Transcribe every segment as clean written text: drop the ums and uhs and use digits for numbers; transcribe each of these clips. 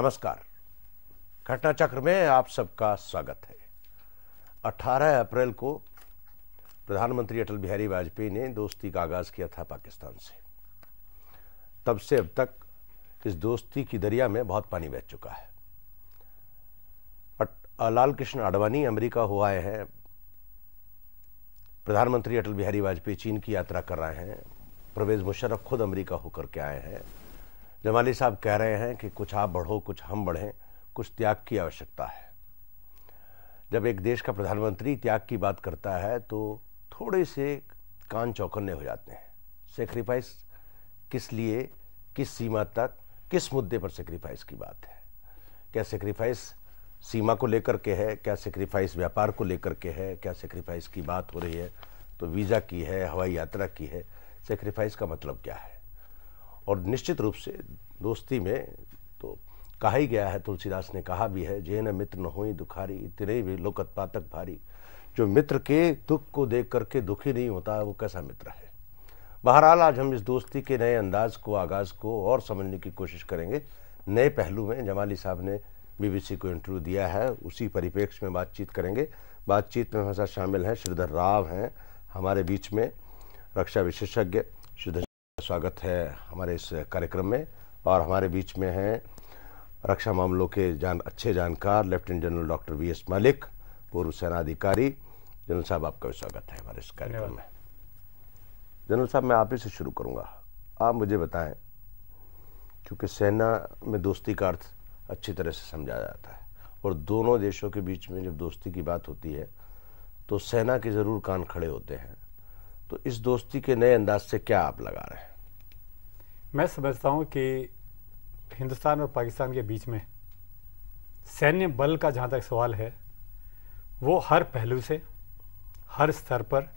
नमस्कार। घटना चक्र में आप सबका स्वागत है। 18 अप्रैल को प्रधानमंत्री अटल बिहारी वाजपेयी ने दोस्ती का आगाज किया था पाकिस्तान से। तब से अब तक इस दोस्ती की दरिया में बहुत पानी बह चुका है। लाल कृष्ण आडवाणी अमेरिका हो आए हैं, प्रधानमंत्री अटल बिहारी वाजपेयी चीन की यात्रा कर रहे हैं, परवेज मुशर्रफ खुद अमेरिका होकर के आए हैं। जमाली साहब कह रहे हैं कि कुछ आप बढ़ो कुछ हम बढ़ें, कुछ त्याग की आवश्यकता है। जब एक देश का प्रधानमंत्री त्याग की बात करता है तो थोड़े से कान चौकन्ने हो जाते हैं। सेक्रीफाइस किस लिए, किस सीमा तक, किस मुद्दे पर सेक्रीफाइस की बात है? क्या सेक्रीफाइस सीमा को लेकर के है? क्या सेक्रीफाइस व्यापार को लेकर के है? क्या सेक्रीफाइस की बात हो रही है तो वीज़ा की है, हवाई यात्रा की है? सेक्रीफाइस का मतलब क्या है? और निश्चित रूप से दोस्ती में तो कहा ही गया है, तुलसीदास ने कहा भी है, जे न मित्र न होई दुखारी, तिरे भी लोकत पातक भारी। जो मित्र के दुख को देख करके दुखी नहीं होता वो कैसा मित्र है? बहरहाल आज हम इस दोस्ती के नए अंदाज को, आगाज को और समझने की कोशिश करेंगे। नए पहलू में जमाली साहब ने बीबीसी को इंटरव्यू दिया है, उसी परिप्रेक्ष्य में बातचीत करेंगे। बातचीत में हमारे साथ शामिल हैं श्रीधर राव हैं हमारे बीच में, रक्षा विशेषज्ञ। श्रीधर, स्वागत है हमारे इस कार्यक्रम में। और हमारे बीच में हैं रक्षा मामलों के अच्छे जानकार lieutenant general doctor VS Malik, पूर्व सेना अधिकारी। जनरल साहब, आपका भी स्वागत है हमारे इस कार्यक्रम में। जनरल साहब, मैं आप ही से शुरू करूंगा। आप मुझे बताएं, क्योंकि सेना में दोस्ती का अर्थ अच्छी तरह से समझा जाता है और दोनों देशों के बीच में जब दोस्ती की बात होती है तो सेना के जरूर कान खड़े होते हैं। तो इस दोस्ती के नए अंदाज से क्या आप लगा रहे हैं? मैं समझता हूं कि हिंदुस्तान और पाकिस्तान के बीच में सैन्य बल का जहां तक सवाल है वो हर पहलू से, हर स्तर पर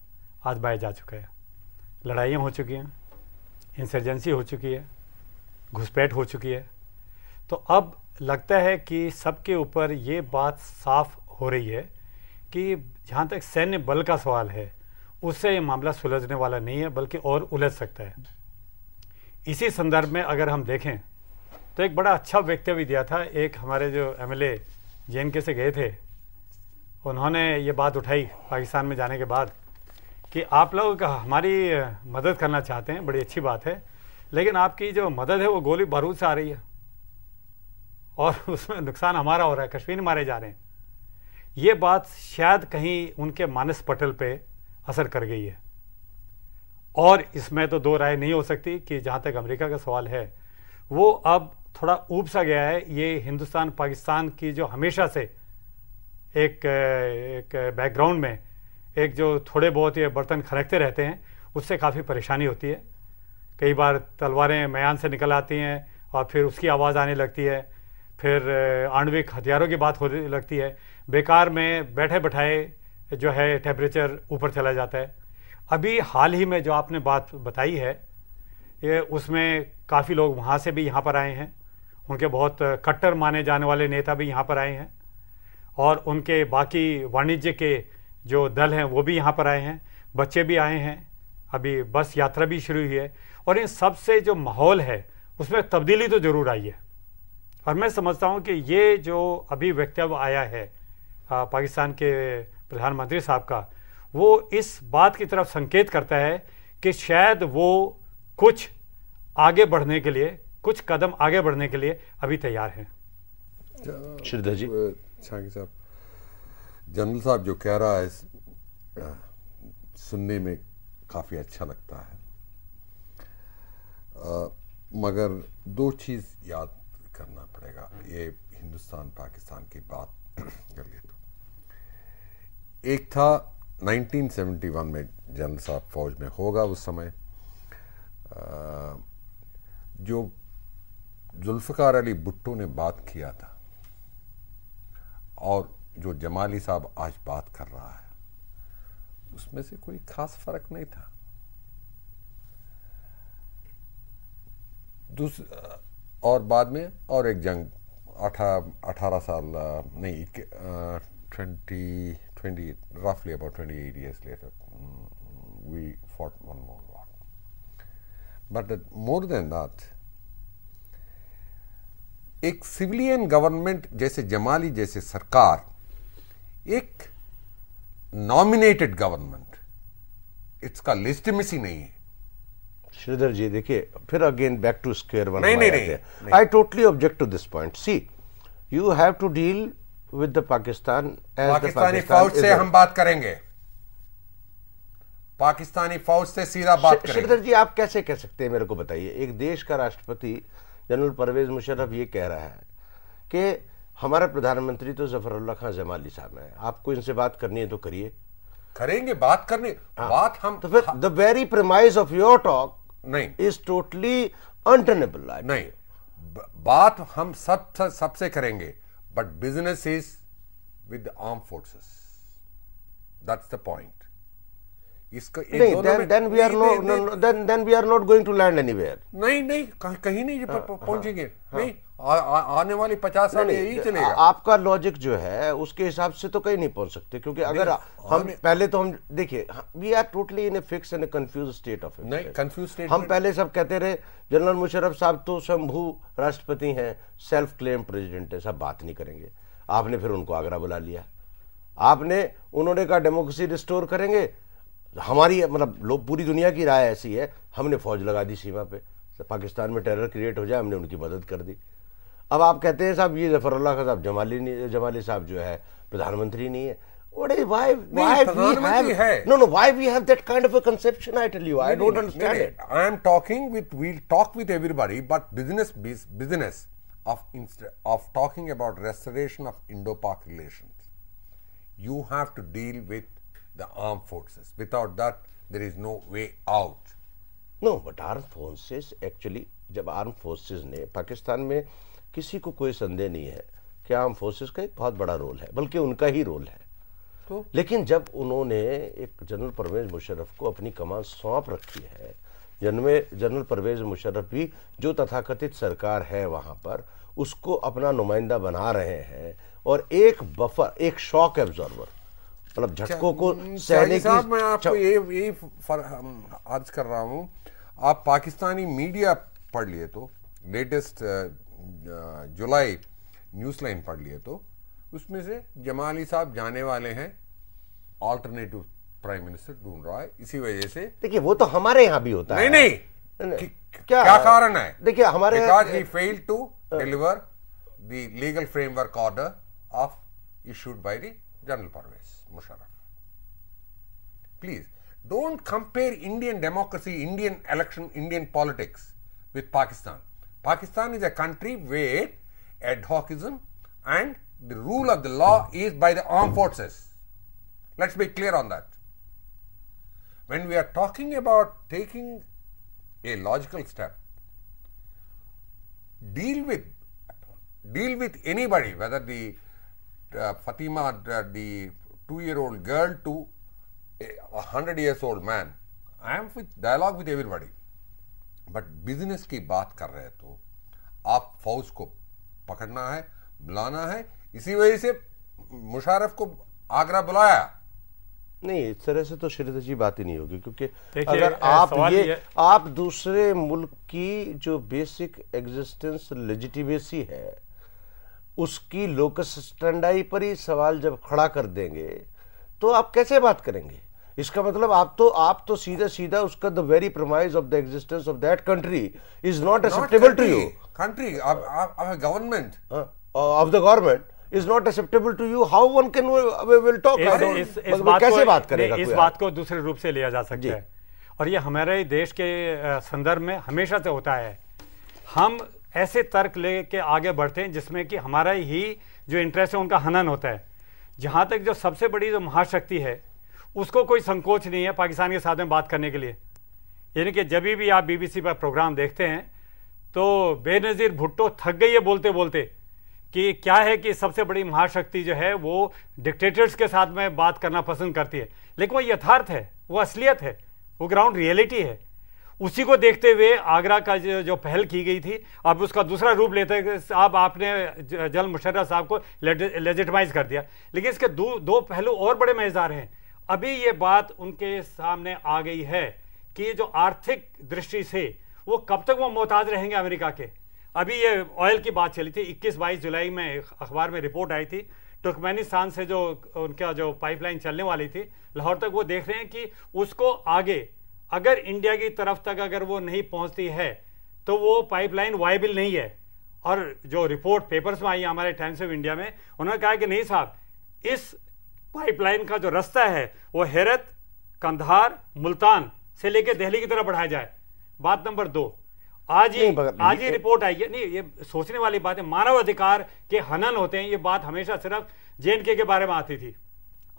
आजमाया जा चुका है। लड़ाइयाँ हो चुकी हैं, इंसर्जेंसी हो चुकी है, घुसपैठ हो चुकी है। तो अब लगता है कि सबके ऊपर ये बात साफ हो रही है कि जहाँ तक सैन्य बल का सवाल है उससे ये मामला सुलझने वाला नहीं है, बल्कि और उलझ सकता है। इसी संदर्भ में अगर हम देखें तो एक बड़ा अच्छा वक्तव्य दिया था एक हमारे जो एमएलए जेएनके से गए थे। उन्होंने ये बात उठाई पाकिस्तान में जाने के बाद कि आप लोग हमारी मदद करना चाहते हैं, बड़ी अच्छी बात है, लेकिन आपकी जो मदद है वो गोली बारूद से आ रही है और उसमें नुकसान हमारा हो रहा है, कश्मीर मारे जा रहे हैं। ये बात शायद कहीं उनके मानस पटल पे असर कर गई है। और इसमें तो दो राय नहीं हो सकती कि जहाँ तक अमेरिका का सवाल है वो अब थोड़ा ऊब सा गया है। ये हिंदुस्तान पाकिस्तान की जो हमेशा से एक बैकग्राउंड में एक जो थोड़े बहुत ये बर्तन खनकते रहते हैं, उससे काफ़ी परेशानी होती है। कई बार तलवारें मयान से निकल आती हैं और फिर उसकी आवाज़ आने लगती है, फिर आणविक हथियारों की बात होने लगती है, बेकार में बैठे बैठाए जो है टेम्परेचर ऊपर चला जाता है। अभी हाल ही में जो आपने बात बताई है ये उसमें काफ़ी लोग वहाँ से भी यहाँ पर आए हैं, उनके बहुत कट्टर माने जाने वाले नेता भी यहाँ पर आए हैं और उनके बाकी वाणिज्य के जो दल हैं वो भी यहाँ पर आए हैं, बच्चे भी आए हैं, अभी बस यात्रा भी शुरू हुई है। और इन सब से जो माहौल है उसमें तब्दीली तो ज़रूर आई है। और मैं समझता हूँ कि ये जो अभी वक्तव्य आया है पाकिस्तान के प्रधानमंत्री साहब का, वो इस बात की तरफ संकेत करता है कि शायद वो कुछ आगे बढ़ने के लिए, कुछ कदम आगे बढ़ने के लिए अभी तैयार हैं। श्रीधर जी। साहब, जनरल साहब जो कह रहा है सुनने में काफ़ी अच्छा लगता है, मगर दो चीज़ याद करना पड़ेगा। ये हिंदुस्तान पाकिस्तान की बात कर ले तो एक था 1971 में जनरल साहब फौज में होगा उस समय, जो जुल्फ़िकार अली भुट्टो ने बात किया था और जो जमाली साहब आज बात कर रहा है उसमें से कोई खास फर्क नहीं था। और बाद में और एक जंग 18 साल नहीं 20 roughly about 28 years later we fought one more war. But more than that, एक सिविलियन गवर्नमेंट जैसे जमाली जैसे सरकार एक नॉमिनेटेड गवर्नमेंट, इसका लेजिटिमेसी नहीं है। श्रीधर जी देखिए, फिर again back to square one. नहीं। I totally object to this point. See, you have to deal with the Pakistan as the Pakistani फौज से हम बात करेंगे, पाकिस्तानी फौज से सीधा बात करेंगे। श्रीधर जी आप कैसे कह सकते हैं, मेरे को बताइए। एक देश का राष्ट्रपति जनरल परवेज मुशर्रफ ये कह रहा है कि हमारा प्रधानमंत्री तो जफरुल्लाह खान जमाली साहब हैं, आपको इनसे बात करनी है तो करिए। करेंगे बात करने, बात हम तो फिर the very premise of your talk नहीं इज टोटली अनटेनेबल। नहीं, बात हम सबसे करेंगे, but business is with arm forces, that's the point. इसका then we are not going to land anywhere। नहीं कहीं नहीं पहुंचेंगे। नहीं, आने वाली 50 साल यही चलेगा। आपका लॉजिक जो है उसके हिसाब से तो कहीं नहीं पहुंच सकते, क्योंकि अगर हम पहले तो हम देखिए, we are totally in a fix and confuse state of. नहीं, कंफ्यूज स्टेट। हम पहले सब कहते रहे जनरल मुशर्रफ साहब तो शंभू राष्ट्रपति हैं, सेल्फ क्लेम प्रेसिडेंट है, सब बात नहीं करेंगे। आपने फिर उनको आगरा बुला लिया, उन्होंने कहा डेमोक्रेसी रिस्टोर करेंगे। हमारी मतलब लोग, पूरी दुनिया की राय ऐसी है, हमने फौज लगा दी सीमा पे, पाकिस्तान में टेरर क्रिएट हो जाए, हमने उनकी मदद कर दी। अब आप कहते हैं साहब ये जफरुल्लाह खान साहब जमाली साहब जो है प्रधानमंत्री नहीं है। Why we have that kind of a conception? I tell you, I don't understand it. I am talking with, we'll talk with everybody, but business of talking about restoration of Indo-Pak relations, you have to deal with the armed forces. Without that, there is no way out. No, but armed forces actually, जब armed forces ने पाकिस्तान में, किसी को कोई संदेह नहीं है कि आर्म फोर्सेस का एक बहुत बड़ा रोल है, बल्कि उनका ही रोल है। तो लेकिन जब उन्होंने एक जनरल परवेज मुशर्रफ को अपनी कमान सौंप रखी है, जनरल परवेज मुशर्रफ भी जो तथाकथित सरकार है वहां पर उसको अपना नुमाइंदा बना रहे हैं, और एक बफर, एक शॉक एब्जॉर्बर, मतलब झटकों को सहने की। मैं आपको यही अर्ज कर रहा हूं, आप पाकिस्तानी मीडिया पढ़ लिए तो, लेटेस्ट जुलाई न्यूज लाइन पढ़ लिए तो, उसमें से जमाली साहब जाने वाले हैं, ऑल्टरनेटिव प्राइम मिनिस्टर ढूंढ रहा है। इसी वजह से देखिए, वो तो हमारे यहाँ भी होता है। नहीं, क्या कारण है? देखिए हमारे, because he failed to deliver the legal framework order of issued by the general Pervez Musharraf. Please don't compare Indian democracy, Indian election, Indian politics with Pakistan. Pakistan is a country where ad hocism and the rule of the law is by the armed forces. Let's be clear on that. When we are talking about taking a logical step, deal with anybody, whether the Fatima, the 2-year-old girl to a 100-year-old man. I am with dialogue with everybody. But business की बात कर रहे तो आप फौज को पकड़ना है, बुलाना है, इसी वजह से मुशर्रफ को आगरा बुलाया। नहीं, इस तरह से तो श्रीधर जी बात ही नहीं होगी, क्योंकि अगर आप दूसरे मुल्क की जो बेसिक एग्जिस्टेंस लेजिटिमेसी है उसकी लोकस स्टैंडाई पर ही सवाल जब खड़ा कर देंगे तो आप कैसे बात करेंगे? इसका मतलब आप तो सीधा उसका the very premise of the existence of that country is not acceptable to you. Country of government of the government is not acceptable to you, how one can will talk? कैसे बात करेगा? इस बात को दूसरे रूप से लिया जा सकता है, और ये हमारे देश के संदर्भ में हमेशा से होता है। हम ऐसे तर्क लेके आगे बढ़ते हैं जिसमें कि हमारा ही जो इंटरेस्ट है उनका हनन होता है। जहां तक जो सबसे बड़ी जो महाशक्ति है उसको कोई संकोच नहीं है पाकिस्तान के साथ में बात करने के लिए। यानी कि जब भी आप बीबीसी पर प्रोग्राम देखते हैं तो बेनज़ीर भुट्टो थक गई है बोलते बोलते कि क्या है कि सबसे बड़ी महाशक्ति जो है वो डिक्टेटर्स के साथ में बात करना पसंद करती है, लेकिन वो यथार्थ है, वो असलियत है, वो ग्राउंड रियलिटी है। उसी को देखते हुए आगरा का जो पहल की गई थी, अब उसका दूसरा रूप लेते हैं। साहब आपने जनरल मुशर्रफ साहब को लेजिटिमाइज कर दिया, लेकिन इसके दो पहलू और बड़े मजेदार हैं। अभी ये बात उनके सामने आ गई है कि जो आर्थिक दृष्टि से वो कब तक वो मोहताज रहेंगे अमेरिका के। अभी ये ऑयल की बात चली थी, 21-22 जुलाई में अखबार में रिपोर्ट आई थी, तुर्कमेनिस्तान से जो उनका जो पाइपलाइन चलने वाली थी लाहौर तक, वो देख रहे हैं कि उसको आगे अगर इंडिया की तरफ तक अगर वो नहीं पहुंचती है तो वो पाइपलाइन वायबल नहीं है। और जो रिपोर्ट पेपर्स में आई हमारे टाइम्स ऑफ इंडिया में, उन्होंने कहा कि नहीं साहब, इस पाइपलाइन का जो रास्ता है वो हेरत, कंधार, मुल्तान से लेकर दिल्ली की तरफ बढ़ाया जाए। बात नंबर 2, आज ही रिपोर्ट आई है, नहीं ये सोचने वाली बात है, मानव अधिकार के हनन होते हैं, ये बात हमेशा सिर्फ JNK के बारे में आती थी,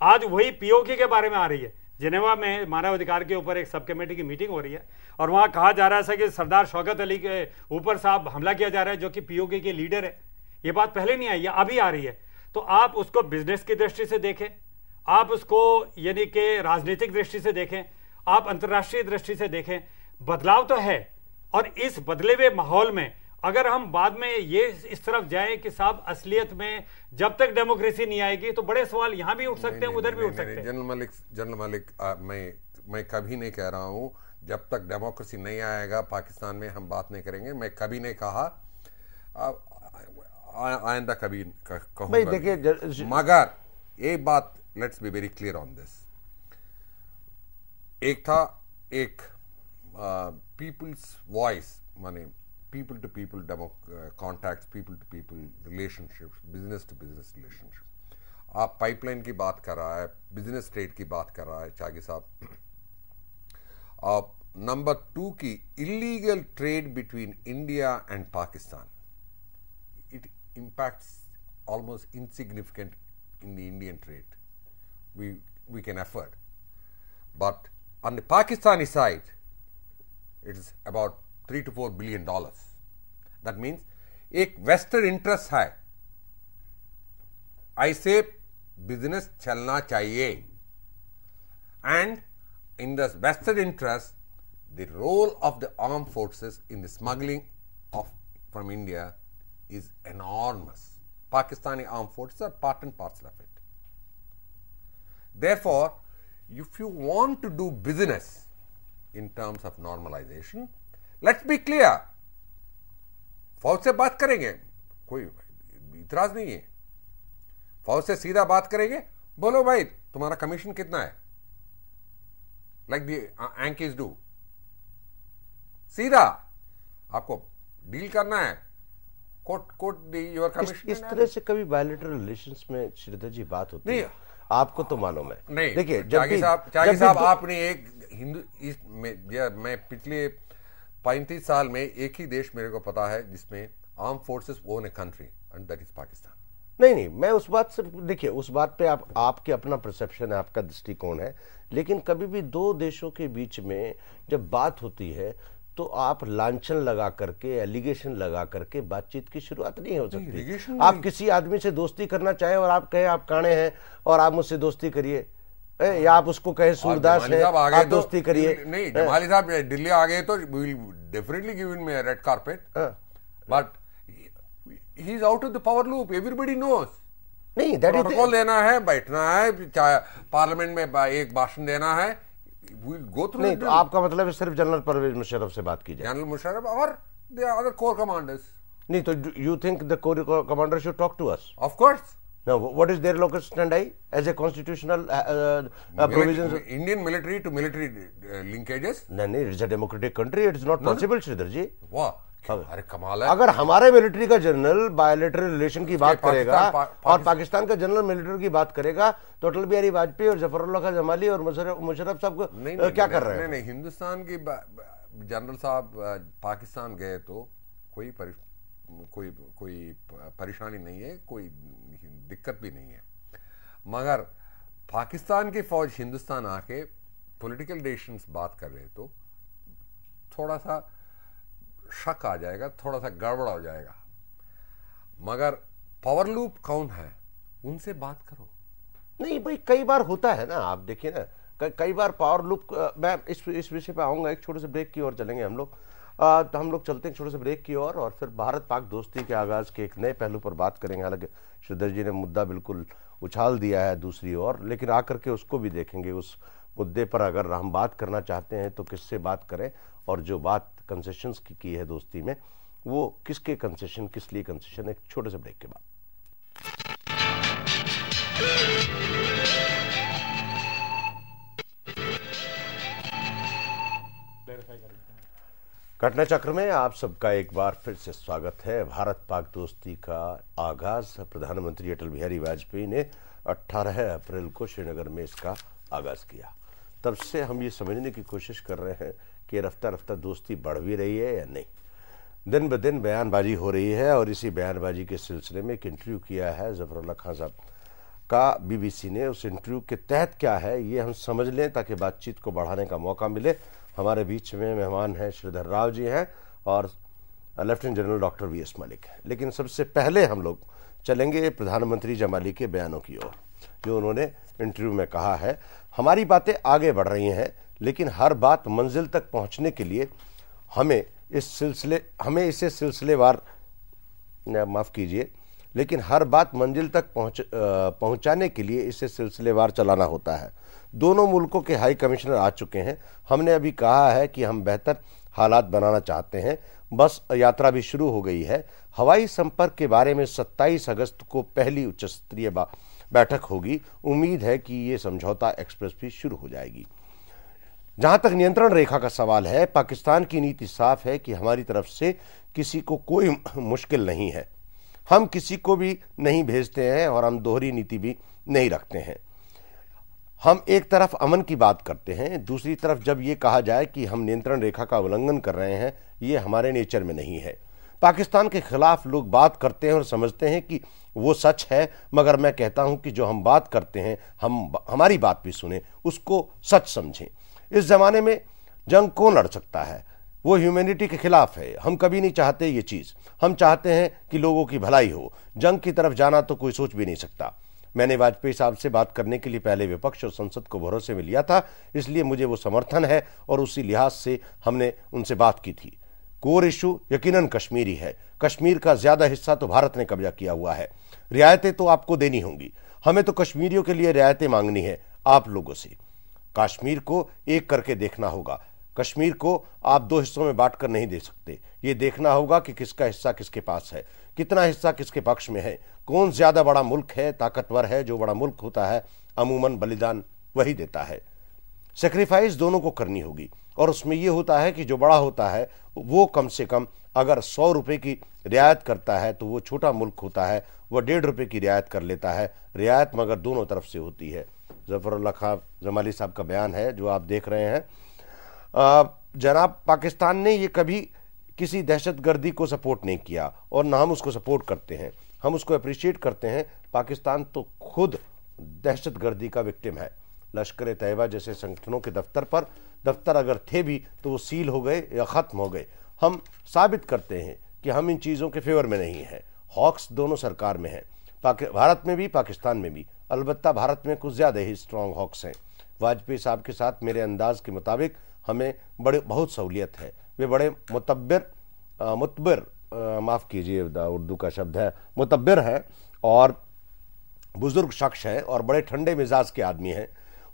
आज वही POK के बारे में आ रही है। जिनेवा में मानव अधिकार के ऊपर एक सब कमेटी की मीटिंग हो रही है और वहां कहा जा रहा है कि सरदार शौकत अली के ऊपर साहब हमला किया जा रहा है, जो कि POK के लीडर है। ये बात पहले नहीं आई है, अभी आ रही है। तो आप उसको बिजनेस की दृष्टि से देखें, आप उसको यानी कि राजनीतिक दृष्टि से देखें, आप अंतर्राष्ट्रीय दृष्टि से देखें, बदलाव तो है। और इस बदले हुए माहौल में अगर हम बाद में ये इस तरफ जाएं कि साहब असलियत में जब तक डेमोक्रेसी नहीं आएगी तो बड़े सवाल यहां भी उठ सकते हैं, उधर भी उठ सकते हैं। जनरल मलिक, मैं कभी नहीं कह रहा हूं जब तक डेमोक्रेसी नहीं आएगा पाकिस्तान में हम बात नहीं करेंगे। मैं कभी नहीं कहा, आइंदा कभी कहूंगा। देखिए, मगर एक बात, let's be very clear on this. एक था एक पीपल्स वॉइस, माने people to people contacts, people to people relationships, business to business relationship। आप पाइपलाइन की बात कर रहा है, बिजनेस ट्रेड की बात कर रहा है चागी साहब। आप नंबर 2 की illegal trade between India and Pakistan, it impacts almost insignificant in the Indian trade. We can afford, but on the Pakistani side, it is about $3 to $4 billion. That means एक western interest है, ऐसे business चलना चाहिए। And in the western interest, the role of the arm forces in the smuggling of from India is enormous. Pakistani armed forces are part and parcel of it. Therefore, if you want to do business in terms of normalization, let's be clear. फौज से बात करेंगे, कोई इतराज नहीं है। फौज से सीधा बात करेंगे, बोलो भाई तुम्हारा कमीशन कितना है, लाइक दी एंकीज डू। सीधा आपको डील करना है, कोट योर कमीशन। इस तरह से कभी बायलैटरल रिलेशंस में श्रीधर जी बात होती है, आपको तो मालूम है। नहीं, देखिए चागी साहब आपने एक हिंदू मैं पिछले 35 साल में एक ही देश मेरे को पता है जिसमें arm forces own a country, and that is Pakistan. नहीं, मैं उस बात से, देखिए उस बात पे आपके अपना परसेप्शन है, आपका दृष्टिकोण है, लेकिन कभी भी दो देशों के बीच में जब बात होती है तो आप लांछन लगा करके, एलिगेशन लगा करके बातचीत की शुरुआत नहीं हो सकती। आप किसी आदमी से दोस्ती करना चाहे और आप कहें आप काणे हैं और आप मुझसे दोस्ती करिए, या आप उसको कहे सूरदास है आप दोस्ती करिए। नहीं, जमाली साहब दिल्ली आ गए तो we will definitely give him red carpet, but he is out of the power loop, everybody knows. नहीं, दैट इज प्रोटोकॉल देना है, बैठना है, चाहे पार्लियामेंट में एक भाषण देना है, go through। नहीं, तो आपका मतलब है सिर्फ जनरल परवेज मुशर्रफ से बात की जाए, जनरल मुशर्रफ और the other corps commanders। नहीं, तो you think the corps commander should talk to us? Of course। Now, what is their locus standi as a constitutional provision? Indian military to military linkages? नहीं, it's a democratic country, it's not possible, Shridhar जी। वाह, अरे कमाल है। अगर हमारे military का general bilateral relation की बात करेगा और पाकिस्तान का जनरल मिलिट्री की बात करेगा तो अटल बिहारी वाजपेयी और जफरुल्लाह खान जमाली और मुशर्रफ साहब को क्या कर रहे हैं? नहीं, हिंदुस्तान की जनरल साहब पाकिस्तान गए तो कोई परेशानी नहीं है, कोई दिक्कत भी नहीं है, मगर पाकिस्तान की फौज हिंदुस्तान आके पॉलिटिकल डिसीजंस बात कर रहे तो थोड़ा सा शक आ जाएगा, थोड़ा सा गड़बड़ हो जाएगा। मगर पावर लूप कौन है, उनसे बात करो। नहीं भाई, कई बार होता है ना, आप देखिए ना, कई बार पावर लूप। मैं इस विषय पे आऊंगा, एक छोटे से ब्रेक की ओर चलेंगे हम लोग। तो हम लोग चलते हैं छोटे से ब्रेक की ओर और फिर भारत पाक दोस्ती के आगाज के एक नए पहलू पर बात करेंगे। हालांकि श्रीधर जी ने मुद्दा बिल्कुल उछाल दिया है दूसरी ओर, लेकिन आकर के उसको भी देखेंगे। उस मुद्दे पर अगर हम बात करना चाहते हैं तो किससे बात करें, और जो बात कंसेशंस की है दोस्ती में, वो किसके कंसेशन, किस लिए कंसेशन, एक छोटे से ब्रेक के बाद। घटना चक्र में आप सबका एक बार फिर से स्वागत है। भारत पाक दोस्ती का आगाज प्रधानमंत्री अटल बिहारी वाजपेयी ने 18 अप्रैल को श्रीनगर में इसका आगाज किया। तब से हम ये समझने की कोशिश कर रहे हैं कि रफ्ता रफ्ता दोस्ती बढ़ भी रही है या नहीं। दिन ब दिन बयानबाजी हो रही है और इसी बयानबाजी के सिलसिले में एक इंटरव्यू किया है जफरुल्लाह खान साहब का बीबीसी ने। उस इंटरव्यू के तहत क्या है ये हम समझ लें ताकि बातचीत को बढ़ाने का मौका मिले। हमारे बीच में मेहमान हैं श्रीधर राव जी हैं और lieutenant general doctor VS Malik हैं। लेकिन सबसे पहले हम लोग चलेंगे प्रधानमंत्री जमाली के बयानों की ओर, जो उन्होंने इंटरव्यू में कहा है हमारी बातें आगे बढ़ रही हैं लेकिन हर बात मंजिल तक पहुंचने के लिए हमें इसे सिलसिलेवार, माफ कीजिए, लेकिन हर बात मंजिल तक पहुंचाने के लिए इसे सिलसिलेवार चलाना होता है। दोनों मुल्कों के हाई कमिश्नर आ चुके हैं। हमने अभी कहा है कि हम बेहतर हालात बनाना चाहते हैं। बस यात्रा भी शुरू हो गई है। हवाई संपर्क के बारे में 27 अगस्त को पहली उच्च स्तरीय बैठक होगी। उम्मीद है कि ये समझौता एक्सप्रेस भी शुरू हो जाएगी। जहां तक नियंत्रण रेखा का सवाल है, पाकिस्तान की नीति साफ है कि हमारी तरफ से किसी को कोई मुश्किल नहीं है। हम किसी को भी नहीं भेजते हैं और हम दोहरी नीति भी नहीं रखते हैं। हम एक तरफ अमन की बात करते हैं, दूसरी तरफ जब ये कहा जाए कि हम नियंत्रण रेखा का उल्लंघन कर रहे हैं, ये हमारे नेचर में नहीं है। पाकिस्तान के खिलाफ लोग बात करते हैं और समझते हैं कि वो सच है, मगर मैं कहता हूं कि जो हम बात करते हैं हमारी बात भी सुने, उसको सच समझें। इस जमाने में जंग कौन लड़ सकता है? वो ह्यूमैनिटी के खिलाफ है। हम कभी नहीं चाहते ये चीज। हम चाहते हैं कि लोगों की भलाई हो। जंग की तरफ जाना तो कोई सोच भी नहीं सकता। मैंने वाजपेयी साहब से बात करने के लिए पहले विपक्ष और संसद को भरोसे में लिया था, इसलिए मुझे वो समर्थन है और उसी लिहाज से हमने उनसे बात की थी। कोर इशू यकीनन कश्मीरी है। कश्मीर का ज्यादा हिस्सा तो भारत ने कब्जा किया हुआ है। रियायतें तो आपको देनी होंगी। हमें तो कश्मीरियों के लिए रियायतें मांगनी है आप लोगों से। कश्मीर को एक करके देखना होगा। कश्मीर को आप दो हिस्सों में बांटकर नहीं दे सकते। ये देखना होगा कि किसका हिस्सा किसके पास है, कितना हिस्सा किसके पक्ष में है, कौन ज्यादा बड़ा मुल्क है, ताकतवर है। जो बड़ा मुल्क होता है अमूमन बलिदान वही देता है। सेक्रीफाइस दोनों को करनी होगी और उसमें यह होता है कि जो बड़ा होता है वो कम से कम अगर 100 रुपए की रियायत करता है तो वो छोटा मुल्क होता है वह 1.5 रुपए की रियायत कर लेता है। रियायत मगर दोनों तरफ से होती है। जफरुल्लाह खान जमाली साहब का बयान है जो आप देख रहे हैं। जनाब, पाकिस्तान ने ये कभी किसी दहशतगर्दी को सपोर्ट नहीं किया और ना हम उसको सपोर्ट करते हैं। हम उसको अप्रिशिएट करते हैं। पाकिस्तान तो खुद दहशतगर्दी का विक्टिम है। लश्कर तैयबा जैसे संगठनों के दफ्तर अगर थे भी तो वो सील हो गए या ख़त्म हो गए। हम साबित करते हैं कि हम इन चीज़ों के फेवर में नहीं हैं। हॉक्स दोनों सरकार में हैं, भारत में भी पाकिस्तान में भी। अलबत्ता भारत में कुछ ज़्यादा ही स्ट्रॉन्ग हॉक्स हैं। वाजपेयी साहब के साथ मेरे अंदाज के मुताबिक हमें बहुत सहूलियत है। वे बड़े मुतब्बिर, माफ़ कीजिए उर्दू का शब्द है मुतब्बिर है और बुजुर्ग शख्स है और बड़े ठंडे मिजाज के आदमी हैं।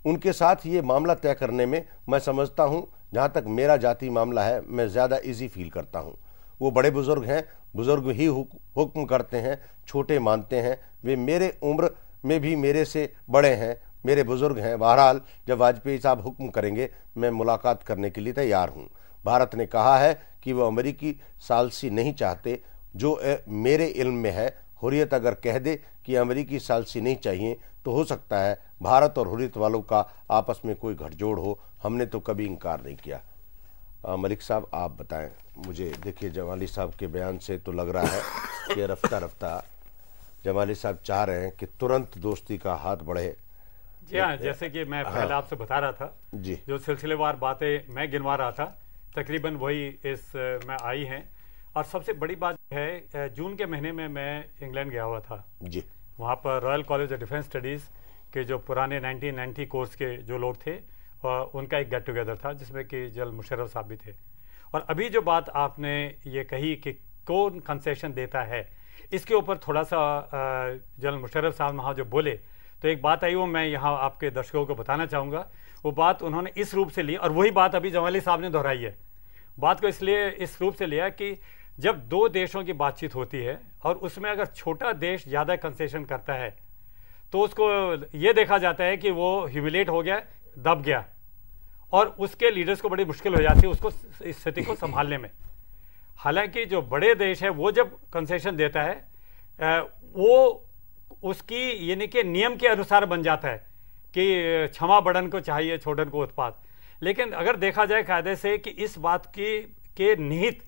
उनके साथ ये मामला तय करने में मैं समझता हूँ, जहाँ तक मेरा जाती मामला है, मैं ज़्यादा इजी फील करता हूँ। वो बड़े बुजुर्ग हैं, बुजुर्ग ही हुक्म करते हैं, छोटे मानते हैं। वे मेरे उम्र में भी मेरे से बड़े हैं, मेरे बुजुर्ग हैं। बहरहाल जब वाजपेयी साहब हुक्म करेंगे मैं मुलाकात करने के लिए तैयार हूँ। भारत ने कहा है कि वो अमेरिकी सालसी नहीं चाहते। जो मेरे इल्म में है, हुर्रियत अगर कह दे कि अमेरिकी सालसी नहीं चाहिए तो हो सकता है भारत और हुर्रियत वालों का आपस में कोई गठजोड़ हो। हमने तो कभी इनकार नहीं किया। मलिक साहब आप बताएं मुझे। देखिए, जमाली साहब के बयान से तो लग रहा है कि रफ्ता रफ्ता जमाली साहब चाह रहे हैं कि तुरंत दोस्ती का हाथ बढ़े। जी हाँ, जैसे कि मैं पहले आपसे बता रहा था जी, जो सिलसिलेवार बातें मैं गिनवा रहा था तकरीबन वही इस में आई हैं। और सबसे बड़ी बात है, जून के महीने में मैं इंग्लैंड गया हुआ था जी। वहाँ पर royal college of defence studies के जो पुराने 1990 कोर्स के जो लोग थे उनका एक गेट टुगेदर था जिसमें कि जनरल मुशर्रफ साहब भी थे। और अभी जो बात आपने ये कही कि कौन कंसेशन देता है, इसके ऊपर थोड़ा सा जनरल मुशर्रफ साहब वहाँ जो बोले तो एक बात आई वो मैं यहाँ आपके दर्शकों को बताना चाहूँगा। वो बात उन्होंने इस रूप से ली और वही बात अभी जमाली साहब ने दोहराई है। बात को इसलिए इस रूप से लिया कि जब दो देशों की बातचीत होती है और उसमें अगर छोटा देश ज़्यादा कंसेशन करता है तो उसको ये देखा जाता है कि वो ह्यूमिलेट हो गया, दब गया, और उसके लीडर्स को बड़ी मुश्किल हो जाती है उसको इस स्थिति को संभालने में। हालांकि जो बड़े देश है वो जब कंसेशन देता है वो उसकी यानी कि नियम के अनुसार बन जाता है कि क्षमा बड़न को चाहिए छोटन को उत्पात। लेकिन अगर देखा जाए कायदे से कि इस बात की के निहित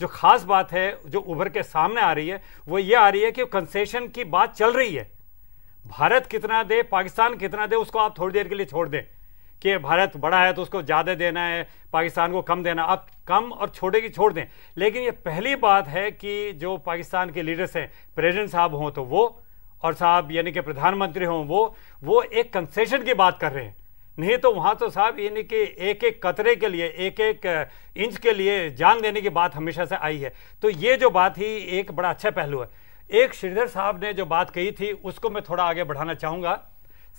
जो खास बात है जो उभर के सामने आ रही है वो ये आ रही है कि कंसेशन की बात चल रही है। भारत कितना दे, पाकिस्तान कितना दे, उसको आप थोड़ी देर के लिए छोड़ दें कि भारत बड़ा है तो उसको ज़्यादा देना है, पाकिस्तान को कम देना, आप कम और छोटे की छोड़ दें। लेकिन ये पहली बात है कि जो पाकिस्तान के लीडर्स हैं, प्रेसिडेंट साहब हों तो वो, और साहब यानी कि प्रधानमंत्री हों वो एक कंसेशन की बात कर रहे हैं। नहीं तो वहाँ तो साहब यानी कि एक एक कतरे के लिए, एक एक इंच के लिए जान देने की बात हमेशा से आई है। तो ये जो बात ही एक बड़ा अच्छा पहलू है। एक श्रीधर साहब ने जो बात कही थी उसको मैं थोड़ा आगे बढ़ाना चाहूँगा।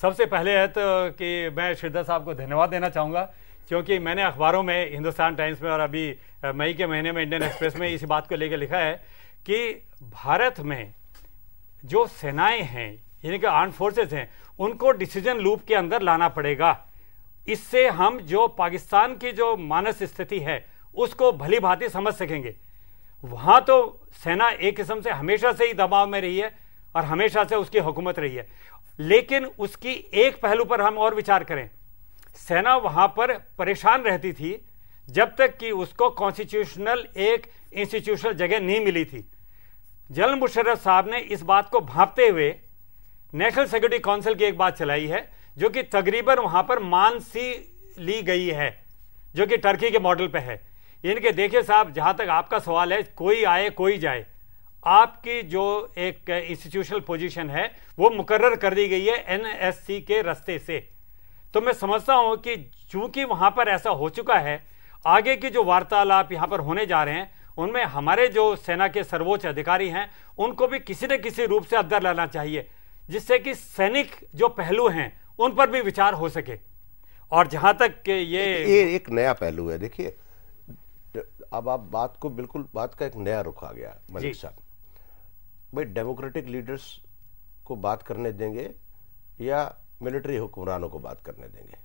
सबसे पहले है तो कि मैं श्रीधर साहब को धन्यवाद देना चाहूँगा, क्योंकि मैंने अखबारों में, हिंदुस्तान टाइम्स में और अभी मई के महीने में इंडियन एक्सप्रेस में इसी बात को लेकर लिखा है कि भारत में जो सेनाएं हैं यानी कि आर्म फोर्सेस हैं उनको डिसीजन लूप के अंदर लाना पड़ेगा। इससे हम जो पाकिस्तान की जो मानस स्थिति है उसको भली भांति समझ सकेंगे। वहाँ तो सेना एक किस्म से हमेशा से ही दबाव में रही है और हमेशा से उसकी हुकूमत रही है, लेकिन उसकी एक पहलू पर हम और विचार करें। सेना वहाँ पर परेशान रहती थी जब तक कि उसको कॉन्स्टिट्यूशनल एक इंस्टीट्यूशनल जगह नहीं मिली थी। जनरल मुशर्रफ साहब ने इस बात को भांपते हुए नेशनल सिक्योरिटी काउंसिल की एक बात चलाई है जो कि तकरीबन वहाँ पर मान सी ली गई है, जो कि टर्की के मॉडल पे है। इनके देखिए साहब, जहाँ तक आपका सवाल है, कोई आए कोई जाए, आपकी जो एक इंस्टीट्यूशनल पोजीशन है वो मुकर्रर कर दी गई है एनएससी के रास्ते से। तो मैं समझता हूँ कि चूंकि वहाँ पर ऐसा हो चुका है, आगे की जो वार्तालाप यहाँ पर होने जा रहे हैं उनमें हमारे जो सेना के सर्वोच्च अधिकारी हैं उनको भी किसी न किसी रूप से अंदर लाना चाहिए, जिससे कि सैनिक जो पहलू हैं उन पर भी विचार हो सके। और जहाँ तक ये एक नया पहलू है। देखिए, अब आप बात को बिल्कुल, बात का एक नया रुख आ गया मलिक साहब। भाई, डेमोक्रेटिक लीडर्स को बात करने देंगे या मिलिट्री हुक्मरानों को बात करने देंगे?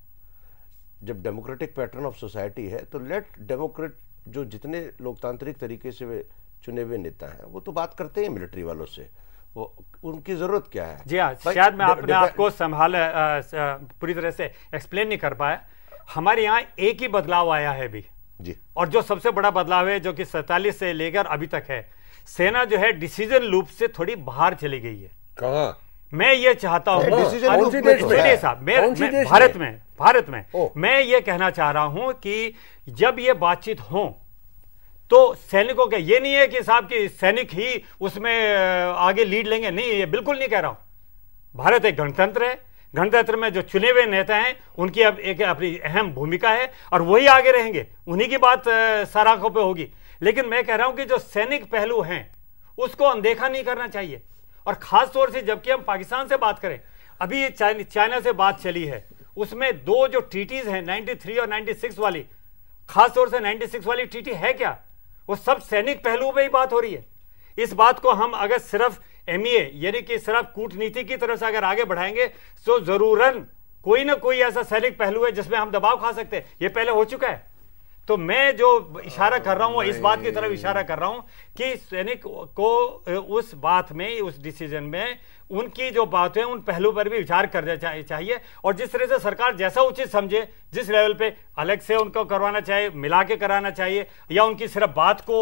जब डेमोक्रेटिक पैटर्न ऑफ सोसाइटी है तो लेट डेमोक्रेट, जो जितने लोकतांत्रिक तरीके से चुने हुए नेता हैं वो तो बात करते हैं मिलिट्री वालों से, वो उनकी जरूरत क्या है? जी हाँ, शायद मैं अपने आपको पूरी तरह से एक्सप्लेन नहीं कर पाया। हमारे यहाँ एक ही बदलाव आया है अभी जी, और जो सबसे बड़ा बदलाव है जो कि 47 से लेकर अभी तक है, सेना जो है डिसीजन लूप से थोड़ी बाहर चली गई है। कहाँ? मैं ये चाहता हूँ भारत में मैं ये कहना चाह रहा हूं कि जब ये बातचीत हो तो सैनिकों का ये नहीं है कि साहब कि सैनिक ही उसमें आगे लीड लेंगे, नहीं, ये बिल्कुल नहीं कह रहा हूं। भारत एक गणतंत्र है, गणतंत्र में जो चुने हुए नेता हैं उनकी अब एक अपनी अहम भूमिका है और वही आगे रहेंगे, उन्हीं की बात सराखों पे होगी। लेकिन मैं कह रहा हूं कि जो सैनिक पहलू हैं उसको अनदेखा नहीं करना चाहिए। और खास तौर से जबकि हम पाकिस्तान से बात करें, अभी चाइना से बात चली है, उसमें दो जो ट्रीटीज हैं 93 और 96 वाली, खास तौर से 96 वाली ट्रीटी है क्या, वो सब सैनिक पहलुओं पे ही बात हो रही है। इस बात को हम अगर सिर्फ एमईए यानी कि सिर्फ कूटनीति की तरफ से अगर आगे बढ़ाएंगे तो जरूरन कोई ना कोई ऐसा सैनिक पहलू है जिसमें हम दबाव खा सकते हैं। ये पहले हो चुका है। तो मैं जो इशारा कर रहा हूं इस बात की तरफ इशारा कर रहा हूं कि सैनिक को उस बात में, उस डिसीजन में उनकी जो बात है उन पहलू पर भी विचार करना चाहिए। और जिस तरह से सरकार जैसा उचित समझे, जिस लेवल पे अलग से उनको करवाना चाहिए, मिला के कराना चाहिए, या उनकी सिर्फ बात को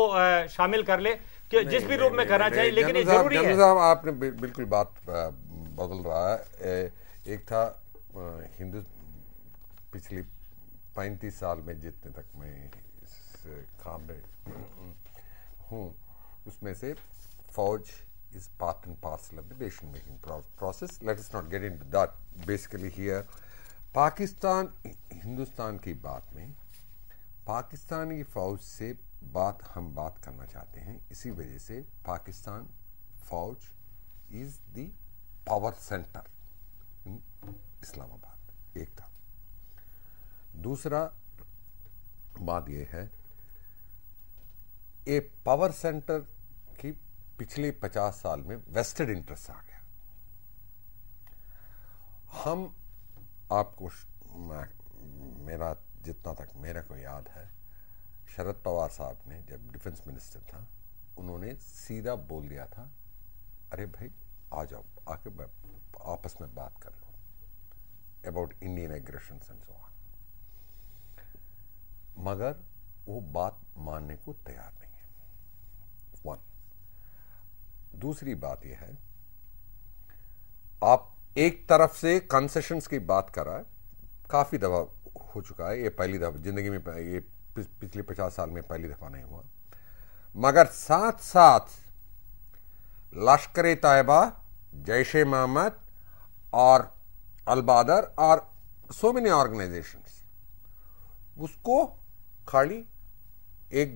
शामिल कर ले, कि जिस भी रूप में करना चाहिए। लेकिन ये जरूरी है साहब, आपने बिल्कुल बात बदल रहा है। एक था हिंदू पिछली 35 साल में जितने तक मैं इस काम में हूँ उसमें से फौज is part and parcel of the nation making process. Let us not get into that. Basically here, Pakistan Hindustan की बात में पाकिस्तानी फौज से हम बात करना चाहते हैं। इसी वजह से पाकिस्तान फौज इज द पावर सेंटर इन इस्लामाबाद, एक था। दूसरा बात यह है ये पावर सेंटर की पिछले 50 साल में वेस्टेड इंटरेस्ट आ गया। हम आपको मेरा जितना तक मेरे को याद है, शरद पवार साहब ने जब डिफेंस मिनिस्टर था, उन्होंने सीधा बोल दिया था, अरे भाई आ जाओ, आके आपस में बात कर लो about Indian aggression and so on. मगर वो बात मानने को तैयार नहीं है। वन, दूसरी बात यह है, आप एक तरफ से कंसेशंस की बात कर रहा है, काफी दफा हो चुका है, ये पहली दफा जिंदगी में, ये पिछले 50 साल में पहली दफा नहीं हुआ। मगर साथ साथ लश्कर ए तैयबा, जैश ए मोहम्मद और अल-बदर और सो मेनी ऑर्गेनाइजेशंस, उसको खाली एक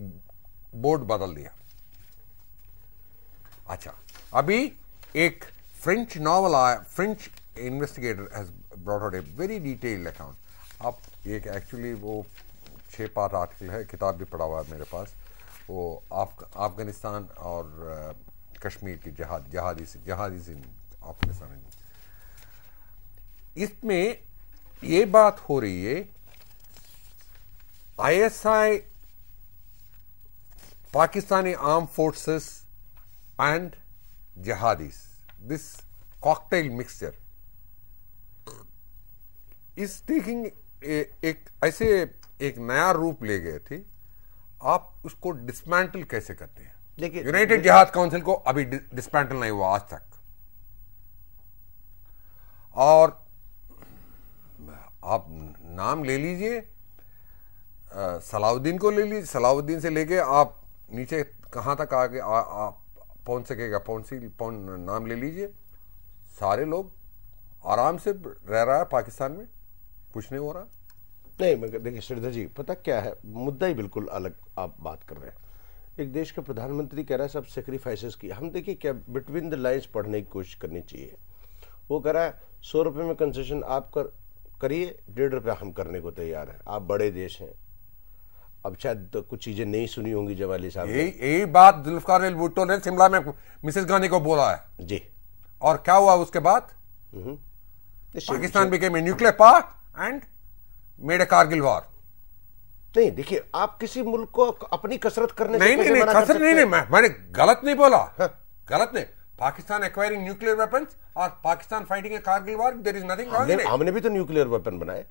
बोर्ड बदल दिया। अच्छा, अभी एक फ्रेंच नॉवल आया, French investigator has brought out a very detailed account. आप एक एक्चुअली वो 6 पार्ट आर्टिकल है, किताब भी पढ़ा हुआ है मेरे पास, वो अफगानिस्तान और कश्मीर की जहादी इन अफगानिस्तान। इसमें ये बात हो रही है, ISI, Pakistani armed forces and jihadis, this cocktail mixture is taking एक नया रूप ले गए थे। आप उसको डिसमेंटल कैसे करते हैं? देखिए, यूनाइटेड जिहाद काउंसिल को अभी डिसमेंटल नहीं हुआ आज तक, और आप नाम ले लीजिए, सलाउद्दीन को ले लीजिए, सलाउद्दीन से लेके आप नीचे कहां तक आगे आप पहुंच सकेगा, नाम ले लीजिए, सारे लोग आराम से रह रहा है पाकिस्तान में, कुछ नहीं हो रहा। नहीं, मगर देखिए श्रीधर जी, पता क्या है, मुद्दा ही बिल्कुल अलग आप बात कर रहे हैं। एक देश का प्रधानमंत्री कह रहा है सब सेक्रीफाइसेस की, हम देखिए क्या बिटवीन द लाइंस पढ़ने की कोशिश करनी चाहिए। वो कह रहा है 100 रुपये में कंसेशन आप करिए, 1.5 रुपया हम करने को तैयार है। आप बड़े देश हैं, अब शायद तो कुछ चीजें नहीं सुनी होंगी जवाली साहब। यही बात जुल्फिकार भुट्टो ने शिमला में मिसेस गांधी को बोला है जी, और क्या हुआ उसके बाद? Pakistan became a nuclear power and made a Kargil war. नहीं, देखिए, आप किसी मुल्क को अपनी कसरत करने नहीं, कसरत नहीं, मैंने गलत नहीं बोला, गलत नहीं। पाकिस्तान एक्वायरिंग न्यूक्लियर वेपन्स और Pakistan fighting a Kargil war, there is nothing wrong in it. हमने भी तो न्यूक्लियर वेपन बनाए,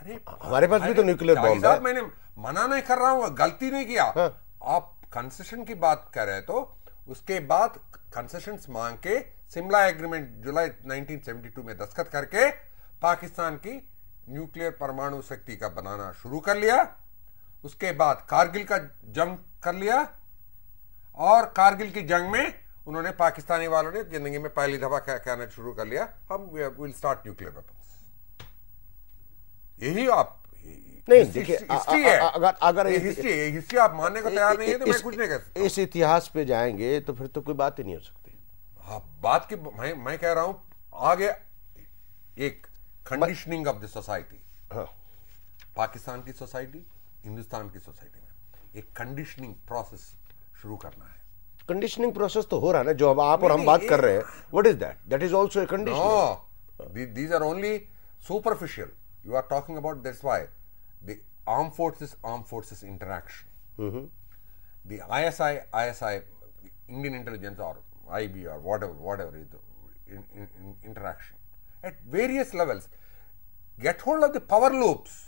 अरे हमारे पास भी तो न्यूक्लियर बॉम्ब है। मैंने मना नहीं कर रहा हूं, गलती नहीं किया। आप कंसेशन की बात कर रहे, तो उसके बाद कंसेशंस मांग के शिमला एग्रीमेंट जुलाई 1972 में दस्तखत करके पाकिस्तान की न्यूक्लियर परमाणु शक्ति का बनाना शुरू कर लिया। उसके बाद कारगिल का जंग कर लिया, और कारगिल की जंग में उन्होंने, पाकिस्तानी वालों ने जिंदगी में पहली दफा कहना शुरू कर लिया, हम विल स्टार्ट न्यूक्लियर वेपन्स। यही आप नहीं, देखिए, अगर हिस्ट्री आप मानने को तैयार नहीं है तो मैं कुछ नहीं कह सकता। इस इतिहास पे जाएंगे तो फिर तो कोई बात ही नहीं हो सकती। हाँ, बात की मैं कह रहा हूं, आगे एक conditioning of the society, Pakistan की सोसाइटी, हिंदुस्तान की सोसाइटी में एक कंडीशनिंग प्रोसेस शुरू करना है। कंडीशनिंग प्रोसेस तो हो रहा है ना, जो अब आप और हम बात कर रहे हैं। What is that? That is also a condition. These are only superficial. You are talking about, that's why the armed forces interaction. The ISI, Indian intelligence or IB or whatever is the interaction at various levels. Get hold of the power loops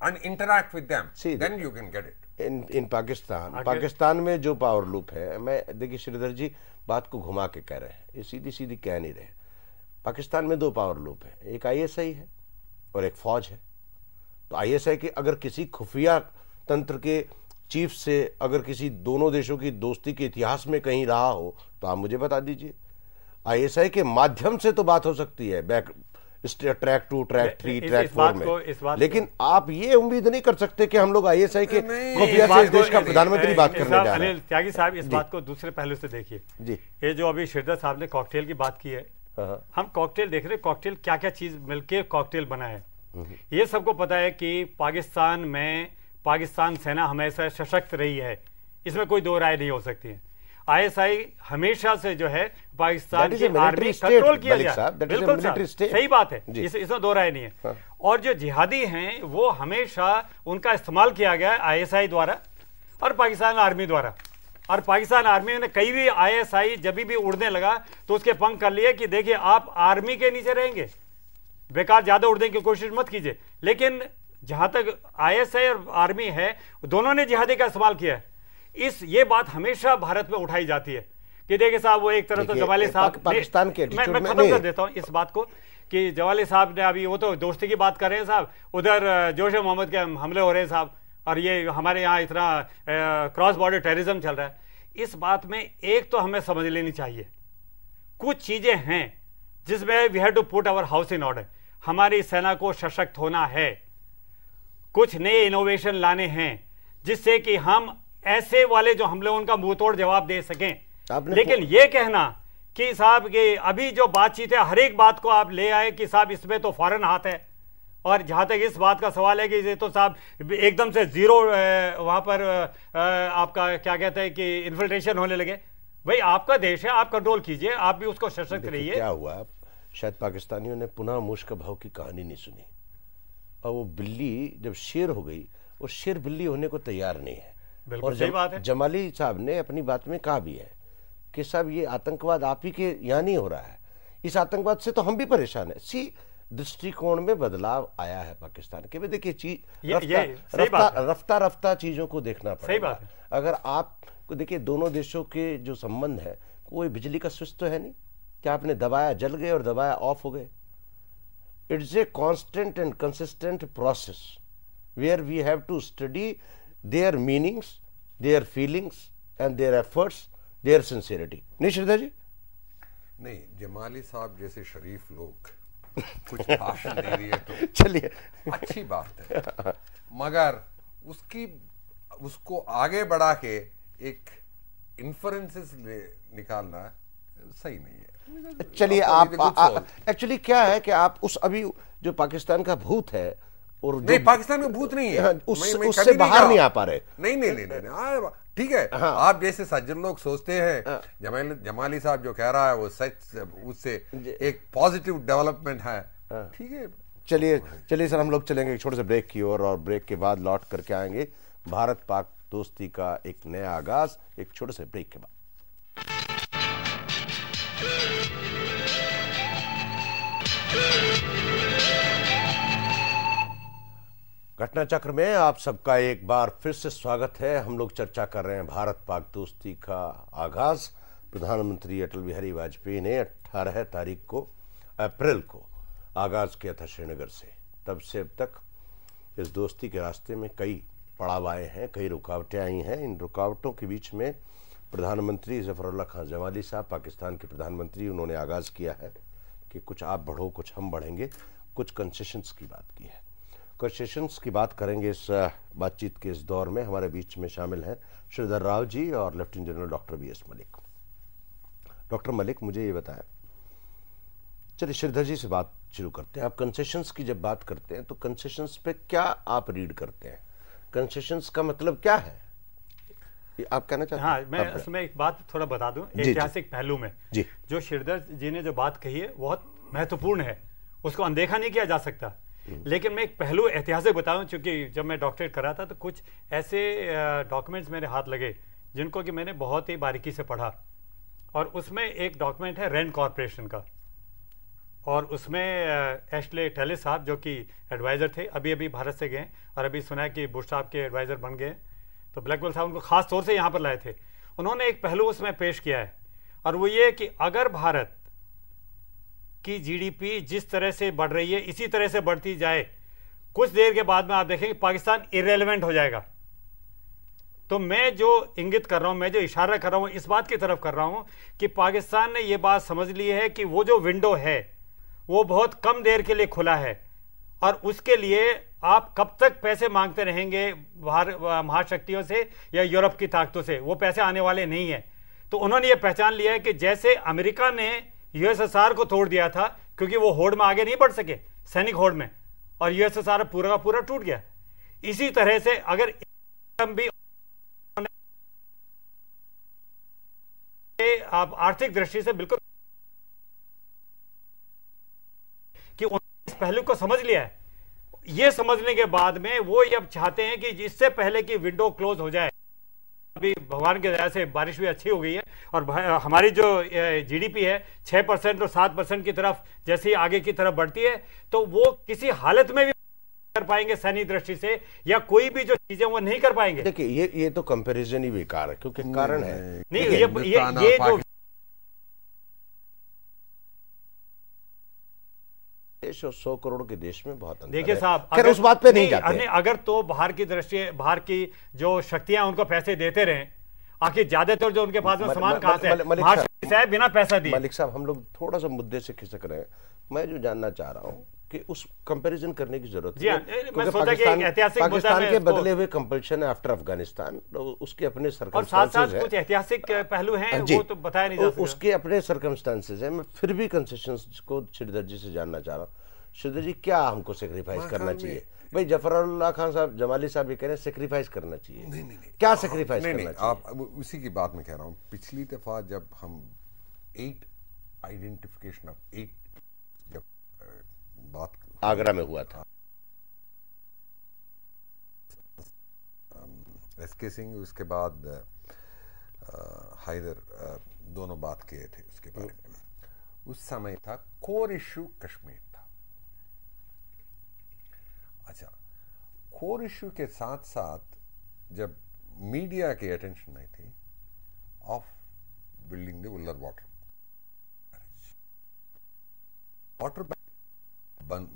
and interact with them. See, then you can get it. In Pakistan में जो power loop है, मैं देखिए श्रीधर जी बात को घुमा के कह रहे हैं, ये सीधी सीधी कह नहीं रहे। पाकिस्तान में 2 पावर लूप है, एक ISI है और एक फौज है। तो ISI के अगर किसी खुफिया तंत्र के चीफ से अगर किसी दोनों देशों की दोस्ती के इतिहास में कहीं रहा हो तो आप मुझे बता दीजिए। ISI के माध्यम से तो बात हो सकती है, बैक ट्रैक 2, ट्रैक 3, ट्रैक 4 में, लेकिन आप ये उम्मीद नहीं कर सकते कि हम लोग ISI के खुफिया से इस देश का प्रधानमंत्री बात करने जा रहे हैं। त्यागी साहब, इस बात को दूसरे पहलू से देखिए जी। ये जो अभी श्रीधर साहब ने कॉकटेल की बात की है, हम कॉकटेल देख रहे हैं, कॉकटेल क्या क्या चीज मिलके कॉकटेल बना है। ये सबको पता है कि पाकिस्तान में पाकिस्तान सेना हमेशा सशक्त रही है, इसमें कोई दो राय नहीं हो सकती है। आईएसआई हमेशा से जो है पाकिस्तान That is की a military army state, control किया मलिक गया। साहब, that is a बिल्कुल military साहब, state. सही बात है, जी। इसमें दो राय नहीं है। हाँ। और जो जिहादी हैं वो हमेशा उनका इस्तेमाल किया गया आईएसआई द्वारा और पाकिस्तान आर्मी द्वारा। और पाकिस्तान आर्मी ने कई भी आईएसआई जब भी उड़ने लगा तो उसके पंख कर लिए कि देखिए आप आर्मी के नीचे रहेंगे, बेकार ज्यादा उड़ने की कोशिश मत कीजिए। लेकिन जहां तक आईएसआई और आर्मी है दोनों ने जिहादी का इस्तेमाल किया है। ये बात हमेशा भारत में उठाई जाती है कि देखिए साहब वो एक तरफ तो जवाली साहब पाकिस्तान के मैं खत्म कर देता हूं इस बात को कि जवाली साहब ने अभी वो तो दोस्ती की बात कर रहे हैं साहब, उधर जैश ए मोहम्मद के हमले हो रहे हैं साहब, और ये हमारे यहाँ इतना क्रॉस बॉर्डर टेररिज्म चल रहा है। इस बात में एक तो हमें समझ लेनी चाहिए, कुछ चीजें हैं जिसमें we have to put our house in order. हमारी सेना को सशक्त होना है, कुछ नए इनोवेशन लाने हैं जिससे कि हम ऐसे वाले जो हमले उनका मुंह तोड़ जवाब दे सकें। लेकिन ये कहना कि साहब कि अभी जो बातचीत है हर एक बात को आप ले आए कि साहब इसमें तो फौरन हाथ है, और जहां तक इस बात का सवाल है कि ये तो साहब एकदम से जीरो वहां पर आपका क्या कहते हैं कि इन्फिल्ट्रेशन होने लगे। भाई आपका देश है, आप कंट्रोल कीजिए, आप भी उसको सशक्त रहिए। क्या हुआ, शायद पाकिस्तानियों ने पुनः मुश्क भाव की कहानी नहीं सुनी, और वो बिल्ली जब शेर हो गई वो शेर बिल्ली होने को तैयार नहीं है। और सही बात है। जमाली साहब ने अपनी बात में कहा भी है कि साहब ये आतंकवाद आप ही के यहाँ नहीं हो रहा है, इस आतंकवाद से तो हम भी परेशान है। दृष्टिकोण में बदलाव आया है पाकिस्तान के में। देखिए रफ्ता रफ्ता चीजों को देखना पड़ेगा। सही बात है। अगर आप को देखिए दोनों देशों के जो संबंध है कोई बिजली का स्विच तो है नहीं कि आपने दबाया जल गए और दबाया ऑफ हो गए। It's a constant and consistent process where we have to study their meanings, their feelings and their efforts, their sincerity. नहीं श्रीधर जी? नहीं, जमाली साहब जैसे शरीफ लोग कुछ भाषण दे रही है तो चलिए अच्छी बात है, मगर उसको आगे बढ़ा के एक इन्फरेंसेस निकालना सही नहीं है। चलिए आप एक्चुअली क्या है कि आप उस अभी जो पाकिस्तान का भूत है और नहीं, पाकिस्तान में भूत नहीं है, उससे बाहर नहीं आ पा रहे। नहीं, ठीक है। हाँ। आप जैसे सज्जन लोग सोचते हैं। हाँ। जमाली साहब जो कह रहा है वो सच, उससे एक पॉजिटिव डेवलपमेंट है। हाँ। ठीक है, चलिए सर, हम लोग चलेंगे एक छोटे से ब्रेक की ओर और ब्रेक के बाद लौट करके आएंगे भारत पाक दोस्ती का एक नया आगाज, एक छोटे से ब्रेक के बाद। घटना चक्र में आप सबका एक बार फिर से स्वागत है। हम लोग चर्चा कर रहे हैं भारत पाक दोस्ती का आगाज। प्रधानमंत्री अटल बिहारी वाजपेयी ने 18 तारीख को अप्रैल को आगाज किया था श्रीनगर से। तब से अब तक इस दोस्ती के रास्ते में कई पड़ाव आए हैं, कई रुकावटें आई हैं। इन रुकावटों के बीच में प्रधानमंत्री ज़फ़रुल्लाह खान जमाली साहब, पाकिस्तान के प्रधानमंत्री, उन्होंने आगाज़ किया है कि कुछ आप बढ़ो कुछ हम बढ़ेंगे, कुछ कंसेशंस की बात की है। कंसेशंस की बात करेंगे इस बातचीत के इस दौर में। हमारे बीच में शामिल हैं श्रीधर राव जी और lieutenant general doctor V S Malik. Doctor Malik, मुझे ये बताएं, चलिए श्रीधर जी से बात शुरू करते हैं। आप कंसेशंस की जब बात करते हैं तो कंसेशंस पे क्या आप रीड करते हैं? कंसेशंस का मतलब क्या है, आप कहना चाहते हैं? हाँ, मैं उसमें एक बात थोड़ा बता दूं ऐतिहासिक पहलू में। जी, जो श्रीधर जी ने जो बात कही है बहुत महत्वपूर्ण है, उसको अनदेखा नहीं किया जा सकता। लेकिन मैं एक पहलू ऐतिहासिक बताऊं, क्योंकि जब मैं डॉक्टरेट कर रहा था तो कुछ ऐसे डॉक्यूमेंट्स मेरे हाथ लगे जिनको कि मैंने बहुत ही बारीकी से पढ़ा, और उसमें एक डॉक्यूमेंट है रैंड कॉरपोरेशन का, और उसमें एशले टेलिस साहब जो कि एडवाइज़र थे, अभी अभी भारत से गए और अभी सुना है कि बुश साहब के एडवाइज़र बन गए, तो ब्लैकवेल साहब उनको खास तौर से यहाँ पर लाए थे। उन्होंने एक पहलू उसमें पेश किया है, और वो ये कि अगर भारत की जीडीपी जिस तरह से बढ़ रही है इसी तरह से बढ़ती जाए, कुछ देर के बाद में आप देखेंगे पाकिस्तान इरेलेवेंट हो जाएगा। तो मैं जो इंगित कर रहा हूं, मैं जो इशारा कर रहा हूं, इस बात की तरफ कर रहा हूं कि पाकिस्तान ने यह बात समझ ली है कि वो जो विंडो है वो बहुत कम देर के लिए खुला है, और उसके लिए आप कब तक पैसे मांगते रहेंगे महाशक्तियों से या यूरोप की ताकतों से, वो पैसे आने वाले नहीं है। तो उन्होंने ये पहचान लिया है कि जैसे अमेरिका ने यूएसएसआर को तोड़ दिया था क्योंकि वो होड़ में आगे नहीं बढ़ सके, सैनिक होड़ में, और यूएसएसआर पूरा का पूरा टूट गया, इसी तरह से अगर भी आप आर्थिक दृष्टि से बिल्कुल कि उन्होंने इस पहलू को समझ लिया है। ये समझने के बाद में वो ये अब चाहते हैं कि इससे पहले कि विंडो क्लोज हो जाए, अभी भगवान की दया से बारिश भी अच्छी हो गई है और हमारी जो जीडीपी है 6% और 7% की तरफ जैसे ही आगे की तरफ बढ़ती है, तो वो किसी हालत में भी कर पाएंगे सैन्य दृष्टि से, या कोई भी जो चीजें वो नहीं कर पाएंगे। देखिए ये तो कंपैरिजन ही बेकार है, क्योंकि कारण है नहीं, ये जो देश और 100 करोड़ के देश में बहुत अंतर देखिए है। साहब, खैर उस बात पे नहीं जाते। अगर तो बाहर की दृष्टि, बाहर की जो शक्तियां उनको पैसे देते रहे, आखिर ज्यादातर जो उनके पास में सामान कहां से है बिना पैसा दिए। मलिक साहब, हम लोग थोड़ा सा मुद्दे से खिसक रहे हैं। मैं जो जानना चाह रहा हूं कि उस कंपैरिजन करने की जरूरत है, मैं सोचा कि ऐतिहासिक पाकिस्तान के बदले हुए कंपल्शन है आफ्टर अफगानिस्तान, उसके अपने सर्कमस्टेंसेस है, कुछ ऐतिहासिक पहलू हैं वो तो बताया नहीं जा सकता। उसके अपने सर्कमस्टेंसेस है। मैं फिर भी कंसेशंस को श्रीधर जी से जानना चाह रहा हूँ। श्रीधर जी, क्या हमको सेक्रीफाइस करना चाहिए? भाई जफरुल्लाह खान साहब, जमाली साहब ये कह रहे हैं सेक्रीफाइस करना चाहिए। नहीं, क्या सेक्रीफाइस करना चाहिए? आप उसी की बात में कह रहा हूँ। पिछली दफा जब हम 8 आइडेंटिफिकेशन ऑफ 8 जब बात आगरा में हुआ था, एसके सिंह, उसके बाद हैदर, दोनों बात किए थे उसके बारे में। उस समय था कोर इश्यू कश्मीर था। अच्छा, कोर इश्यू के साथ साथ जब मीडिया की अटेंशन आई थी ऑफ बिल्डिंग द उल्लर वाटर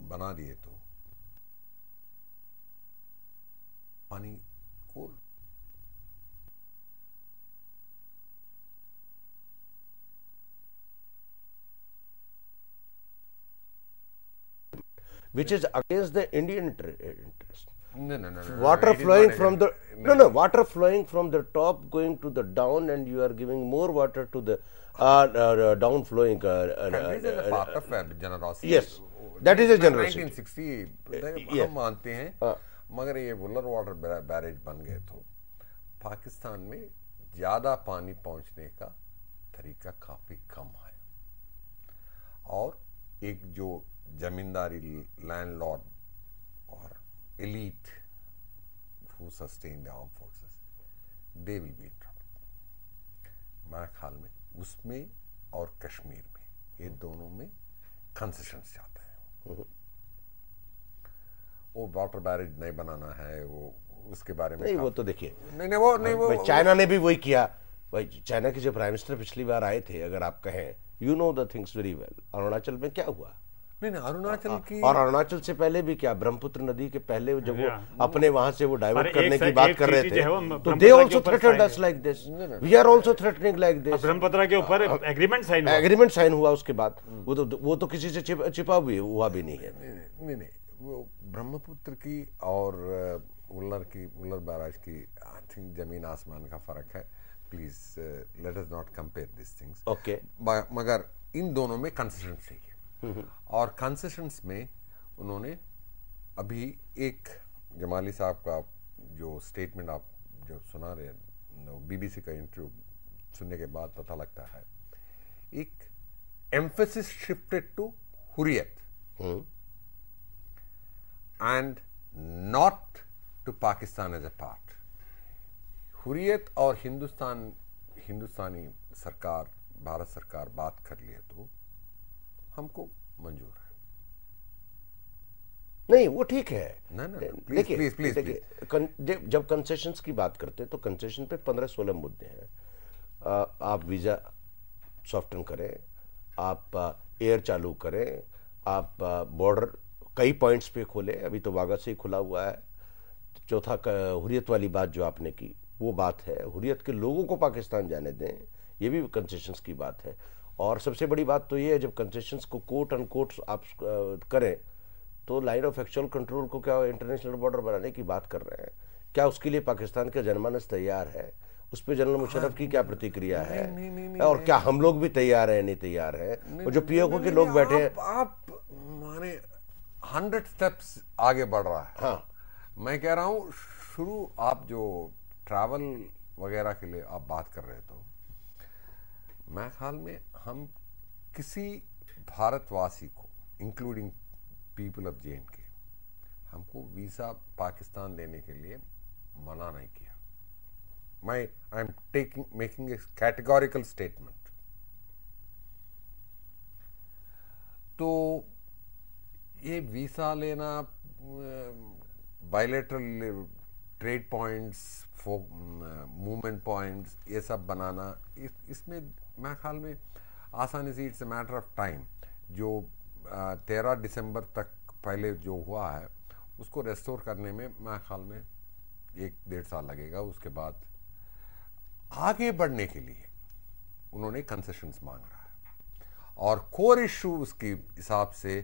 बना दिए, तो पानी को which is against the Indian interest. No. Water flowing from the water flowing from the top going to the down, and you are giving more water to the down flowing. This is a part of generosity. Yes, that is a generosity. 1960 हम मानते हैं, मगर ये Wular water barrage बन गए तो पाकिस्तान में ज्यादा पानी पहुंचने का तरीका काफी कम है, और एक जो जमींदारी लैंडलॉर्ड और elite who sustain the armed forces, they will be in trouble. मेरे ख्याल में उसमें और कश्मीर में, ये दोनों में कंसेशंस चाहते हैं। वो वाटर बैरेज नहीं बनाना है, वो उसके बारे में नहीं, वो तो देखिए, वो चाइना ने भी वही किया। भाई चाइना के जो प्राइम मिनिस्टर पिछली बार आए थे, अगर आप कहें, you know the things very well, Arunachal में क्या हुआ? नहीं, अरुणाचल की, और अरुणाचल से पहले भी क्या, ब्रह्मपुत्र नदी के पहले जब वो अपने वहां से वो डाइवर्ट करने की बात कर रहे थे, तो they also threatened us like this, we are also threatening like this. Brahmaputra के ऊपर एग्रीमेंट साइन हुआ उसके बाद, वो तो किसी से छिपा हुआ भी नहीं है। नहीं, वो ब्रह्मपुत्र की और उल्लर बैराज की आई थिंक जमीन आसमान का फर्क है। Please let us not compare this things. Okay, मगर इन दोनों में कंसेशन चाहिए, और कंसेशंस में उन्होंने अभी एक जमाली साहब का जो स्टेटमेंट आप जो सुना रहे हैं, बीबीसी का इंटरव्यू सुनने के बाद पता लगता है, एक emphasis shifted to Hurriyat and not to Pakistan as a part. Hurriyat और हिंदुस्तानी सरकार, भारत सरकार बात कर लिए तो हमको मंजूर है। नहीं, वो ठीक है। प्लीज जब कंसेशंस की बात करते हैं तो कंसेशन पे 15-16 मुद्दे हैं। आप वीजा सॉफ्टन करें, आप एयर चालू करें, आप बॉर्डर कई पॉइंट्स पे खोले, अभी तो वागा से ही खुला हुआ है। चौथा, हुरियत वाली बात जो आपने की वो बात है, हुरियत के लोगों को पाकिस्तान जाने दें, ये भी कंसेशंस की बात है। और सबसे बड़ी बात तो ये है, जब कंसेशंस को कोट अनकोट आप करें तो लाइन ऑफ एक्चुअल कंट्रोल को क्या इंटरनेशनल बॉर्डर बनाने की बात कर रहे हैं, क्या उसके लिए पाकिस्तान का जनमानस तैयार है? उस पर जनरल मुशर्रफ की क्या प्रतिक्रिया है? और क्या हम लोग भी तैयार हैं, नहीं तैयार हैं? और जो पीओके के लोग बैठे हैं, आप माने 100 स्टेप्स आगे बढ़ रहा है। हाँ, मैं कह रहा हूँ, शुरू आप जो ट्रैवल वगैरह के लिए आप बात कर रहे, तो मैं ख्याल में हम किसी भारतवासी को, इंक्लूडिंग पीपल ऑफ J&K, हमको वीजा पाकिस्तान लेने के लिए मना नहीं किया। I am making a categorical statement. तो ये वीजा लेना, bilateral trade points, movement points, ये सब बनाना, इसमें मैं ख्याल में आसानी से it's a matter of time. जो 13 दिसंबर तक पहले जो हुआ है उसको रेस्टोर करने में मैं ख्याल में 1-1.5 साल लगेगा। उसके बाद आगे बढ़ने के लिए उन्होंने कंसेशंस मांग रहा है, और कोर इश्यू उसके हिसाब से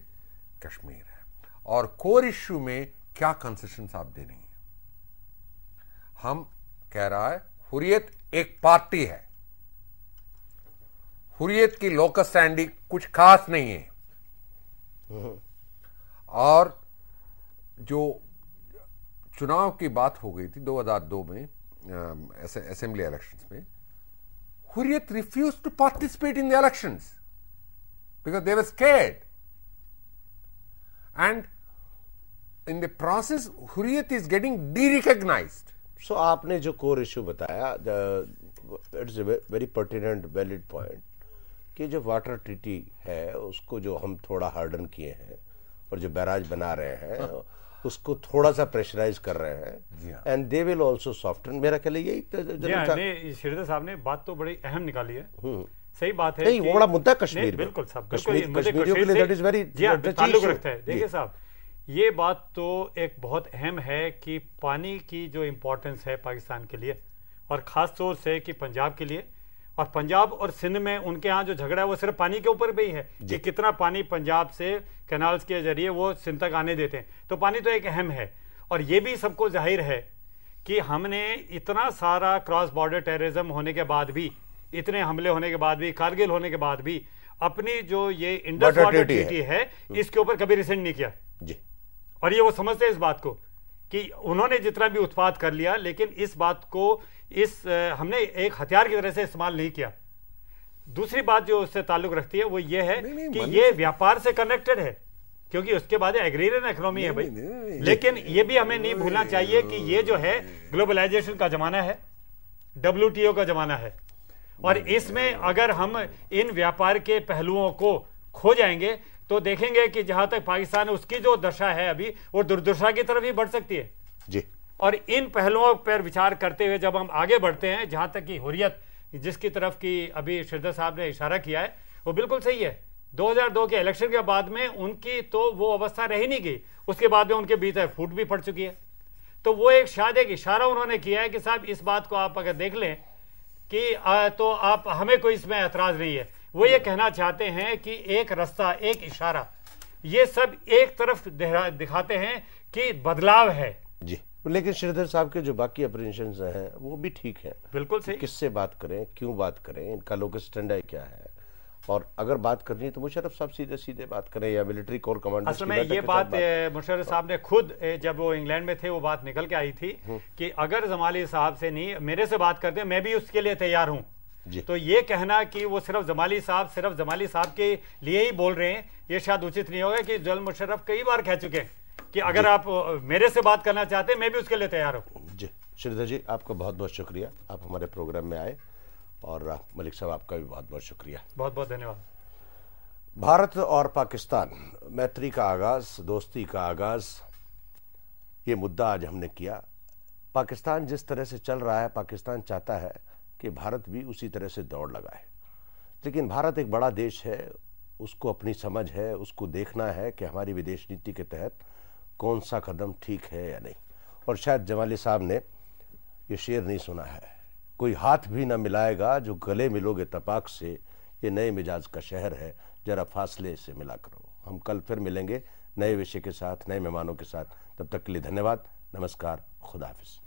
कश्मीर है, और कोर इश्यू में क्या कंसेशंस आप दे रही हैं। हम कह रहा है हुर्रियत एक पार्टी है, हुर्रियत की लोकल स्टैंडिंग कुछ खास नहीं है। और जो चुनाव की बात हो गई थी 2002 में असेंबली इलेक्शंस में, Hurriyat refuse to participate in the elections because they were scared, and in the process Hurriyat is getting derecognised. So आपने जो कोर इश्यू बताया, it's a very pertinent valid point, कि जो वाटर ट्रीटी है उसको जो हम थोड़ा हार्डन किए हैं और जो बैराज बना रहे हैं उसको थोड़ा सा प्रेशराइज कर रहे हैं, and they will also soften. मेरा ख्याल यही श्रीधर साहब ने बात तो बड़ी अहम निकाली है। सही बात है। नहीं, वो बड़ा मुद्दा कश्मीर, बिल्कुल साहब, कश्मीरियों के लिए दैट इज वेरी ताल्लुक रखता है। देखिए साहब, ये बात तो एक बहुत अहम है कि पानी की जो इम्पोर्टेंस है पाकिस्तान के लिए, और ख़ास तौर से कि पंजाब के लिए, और पंजाब और सिंध में उनके यहाँ जो झगड़ा है वो सिर्फ पानी के ऊपर भी है कि कितना पानी पंजाब से कैनाल्स के जरिए वो सिंध तक आने देते हैं। तो पानी तो एक अहम है, और ये भी सबको जाहिर है कि हमने इतना सारा क्रॉस बॉर्डर टेररिज्म होने के बाद भी, इतने हमले होने के बाद भी, कारगिल होने के बाद भी, अपनी जो ये इंडस वाटर ट्रीटी है इसके ऊपर कभी रिसेंट नहीं किया जी। और ये वो समझते हैं इस बात को कि उन्होंने जितना भी उत्पाद कर लिया, लेकिन इस बात को हमने एक हथियार की तरह से इस्तेमाल नहीं किया। दूसरी बात जो उससे ताल्लुक रखती है वो ये है कि ये व्यापार से कनेक्टेड है, क्योंकि उसके बाद एग्रीरियन इकोनॉमी है भाई। लेकिन ये भी हमें नहीं भूलना चाहिए कि ये जो है ग्लोबलाइजेशन का जमाना है, WTO का जमाना है, और इसमें अगर हम इन व्यापार के पहलुओं को खो जाएंगे तो देखेंगे कि जहां तक पाकिस्तान उसकी जो दशा है अभी वो दुर्दशा की तरफ ही बढ़ सकती है जी। और इन पहलुओं पर विचार करते हुए जब हम आगे बढ़ते हैं, जहां तक कि हुर्रियत जिसकी तरफ की अभी श्रीधर साहब ने इशारा किया है वो बिल्कुल सही है। 2002 के इलेक्शन के बाद में उनकी तो वो अवस्था रह नहीं गई, उसके बाद में उनके भीतर फूट भी पड़ चुकी है। तो वो एक शायद एक इशारा उन्होंने किया है कि साहब इस बात को आप अगर देख लें कि तो आप हमें कोई इसमें ऐतराज नहीं है। वो ये कहना चाहते हैं कि एक रास्ता, एक इशारा, ये सब एक तरफ दिखाते हैं कि बदलाव है जी। लेकिन श्रीधर साहब के जो बाकी अप्रीहेंशंस हैं वो भी ठीक है, बिल्कुल सही। किससे बात करें, क्यों बात करें, इनका लोकस स्टैंड क्या है, और अगर बात करनी है तो मुशर्रफ साहब सीधे सीधे बात करें या मिलिट्री कोर कमांडर। असल में ये बात मुशर्रफ साहब ने खुद जब वो इंग्लैंड में थे वो बात निकल के आई थी कि अगर जमाली साहब से नहीं मेरे से बात करते मैं भी उसके लिए तैयार हूं। तो ये कहना कि वो सिर्फ जमाली साहब के लिए ही बोल रहे हैं, ये शायद उचित नहीं होगा कि जनरल मुशर्रफ कई बार कह चुके हैं कि अगर आप मेरे से बात करना चाहते हैं मैं भी उसके लिए तैयार हूं। जी श्रीधर जी, आपका बहुत बहुत शुक्रिया, आप हमारे प्रोग्राम में आए, और मलिक साहब आपका भी बहुत बहुत शुक्रिया, बहुत बहुत धन्यवाद। भारत और पाकिस्तान मैत्री का आगाज, दोस्ती का आगाज, ये मुद्दा आज हमने किया। पाकिस्तान जिस तरह से चल रहा है, पाकिस्तान चाहता है कि भारत भी उसी तरह से दौड़ लगाए, लेकिन भारत एक बड़ा देश है, उसको अपनी समझ है, उसको देखना है कि हमारी विदेश नीति के तहत कौन सा कदम ठीक है या नहीं। और शायद जमाली साहब ने ये शेर नहीं सुना है, कोई हाथ भी ना मिलाएगा जो गले मिलोगे तपाक से, ये नए मिजाज का शहर है, जरा फासले से मिला करो। हम कल फिर मिलेंगे नए विषय के साथ, नए मेहमानों के साथ। तब तक के लिए धन्यवाद, नमस्कार, खुदा हाफिज।